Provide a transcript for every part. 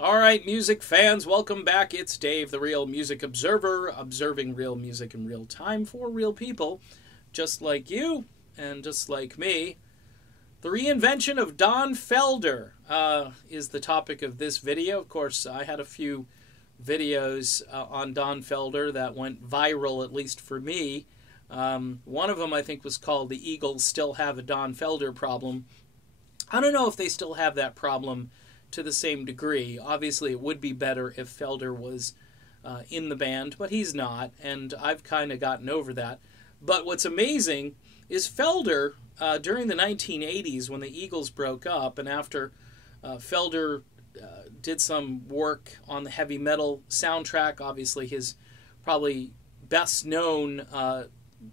All right, music fans, welcome back. It's Dave, the Real Music Observer, observing real music in real time for real people, just like you and just like me. The reinvention of Don Felder is the topic of this video. Of course, I had a few videos on Don Felder that went viral, at least for me. One of them, I think, was called "The Eagles Still Have a Don Felder Problem." I don't know if they still have that problem to the same degree. Obviously, it would be better if Felder was in the band, but he's not, and I've kind of gotten over that. But what's amazing is Felder, during the 1980s, when the Eagles broke up, and after Felder did some work on the heavy metal soundtrack, obviously his probably best known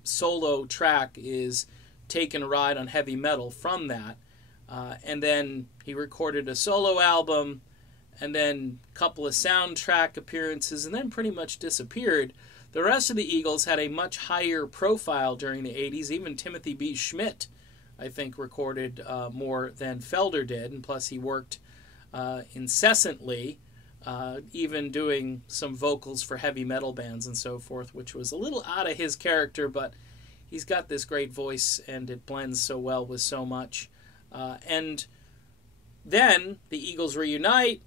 solo track is "Taking a Ride on Heavy Metal" from that. And then he recorded a solo album, and then a couple of soundtrack appearances, and then pretty much disappeared. The rest of the Eagles had a much higher profile during the 80s. Even Timothy B. Schmidt, I think, recorded more than Felder did, and plus he worked incessantly, even doing some vocals for heavy metal bands and so forth, which was a little out of his character, but he's got this great voice, and it blends so well with so much. And then the Eagles reunite.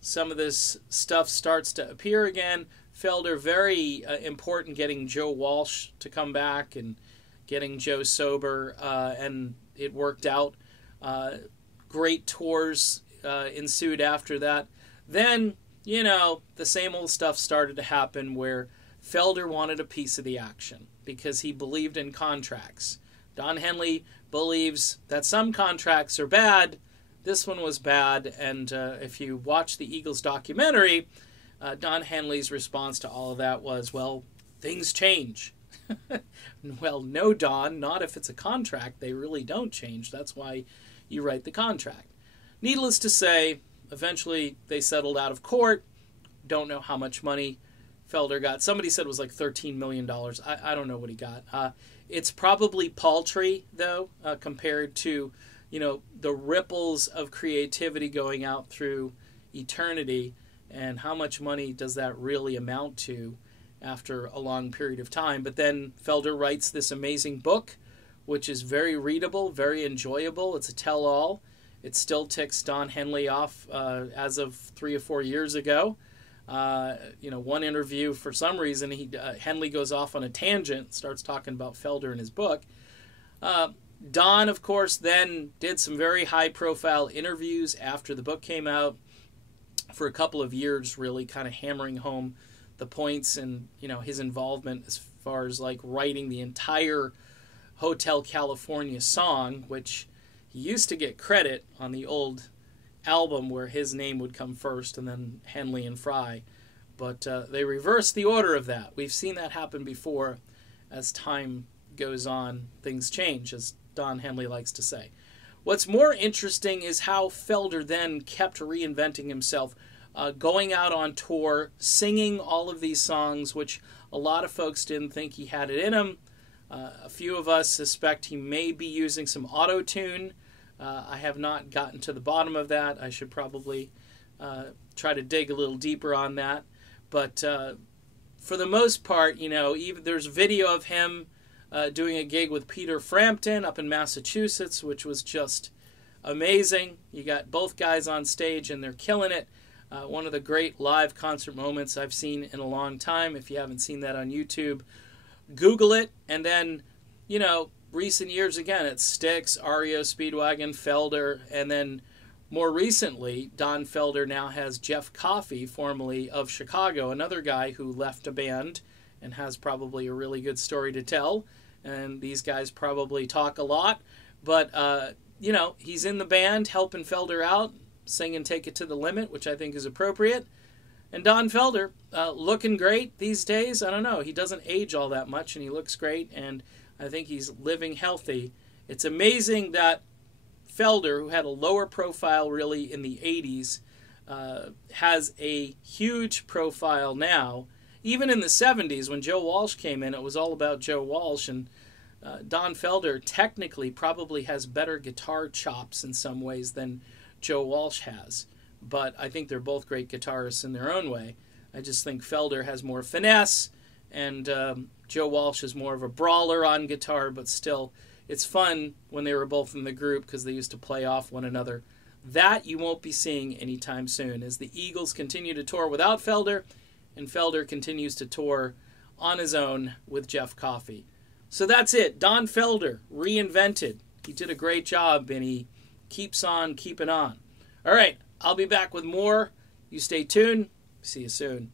Some of this stuff starts to appear again. Felder, very important, getting Joe Walsh to come back and getting Joe sober, and it worked out. Great tours ensued after that. Then, the same old stuff started to happen where Felder wanted a piece of the action because he believed in contracts. Don Henley believes that some contracts are bad. This one was bad, and if you watch the Eagles documentary, Don Henley's response to all of that was, well, things change. Well, no, Don, not if it's a contract. They really don't change. That's why you write the contract. Needless to say, eventually they settled out of court. Don't know how much money Felder got. Somebody said it was like $13 million. I don't know what he got. It's probably paltry, though, compared to, the ripples of creativity going out through eternity, and how much money does that really amount to after a long period of time. But then Felder writes this amazing book, which is very readable, very enjoyable. It's a tell-all. It still ticks Don Henley off as of 3 or 4 years ago. One interview, for some reason, Henley goes off on a tangent, starts talking about Felder in his book. Don, of course, then did some very high-profile interviews after the book came out for a couple of years, really kind of hammering home the points and, his involvement as far as, writing the entire Hotel California song, which he used to get credit on the old album where his name would come first and then Henley and Fry. But they reversed the order of that. We've seen that happen before. As time goes on, things change, as Don Henley likes to say. What's more interesting is how Felder then kept reinventing himself, going out on tour, singing all of these songs, which a lot of folks didn't think he had it in him. A few of us suspect he may be using some auto-tune. I have not gotten to the bottom of that. I should probably try to dig a little deeper on that. But for the most part, even there's video of him doing a gig with Peter Frampton up in Massachusetts, which was just amazing. You got both guys on stage, and they're killing it. One of the great live concert moments I've seen in a long time. If you haven't seen that on YouTube, Google it. And then, recent years, again, it's Styx, REO Speedwagon, Felder, and then more recently, Don Felder now has Jeff Coffey, formerly of Chicago, another guy who left a band and has probably a really good story to tell. And these guys probably talk a lot, but, he's in the band helping Felder out, singing "Take It to the Limit," which I think is appropriate. And Don Felder, looking great these days. I don't know, he doesn't age all that much, and he looks great, and I think he's living healthy. It's amazing that Felder, who had a lower profile really in the 80s, has a huge profile now. Even in the 70s, when Joe Walsh came in, it was all about Joe Walsh, and Don Felder technically probably has better guitar chops in some ways than Joe Walsh has. but I think they're both great guitarists in their own way. I just think Felder has more finesse, and Joe Walsh is more of a brawler on guitar, but still, it's fun when they were both in the group because they used to play off one another. That you won't be seeing anytime soon as the Eagles continue to tour without Felder, and Felder continues to tour on his own with Jeff Coffey. So that's it. Don Felder, Reinvented. He did a great job, and he keeps on keeping on. All right, I'll be back with more. You stay tuned. See you soon.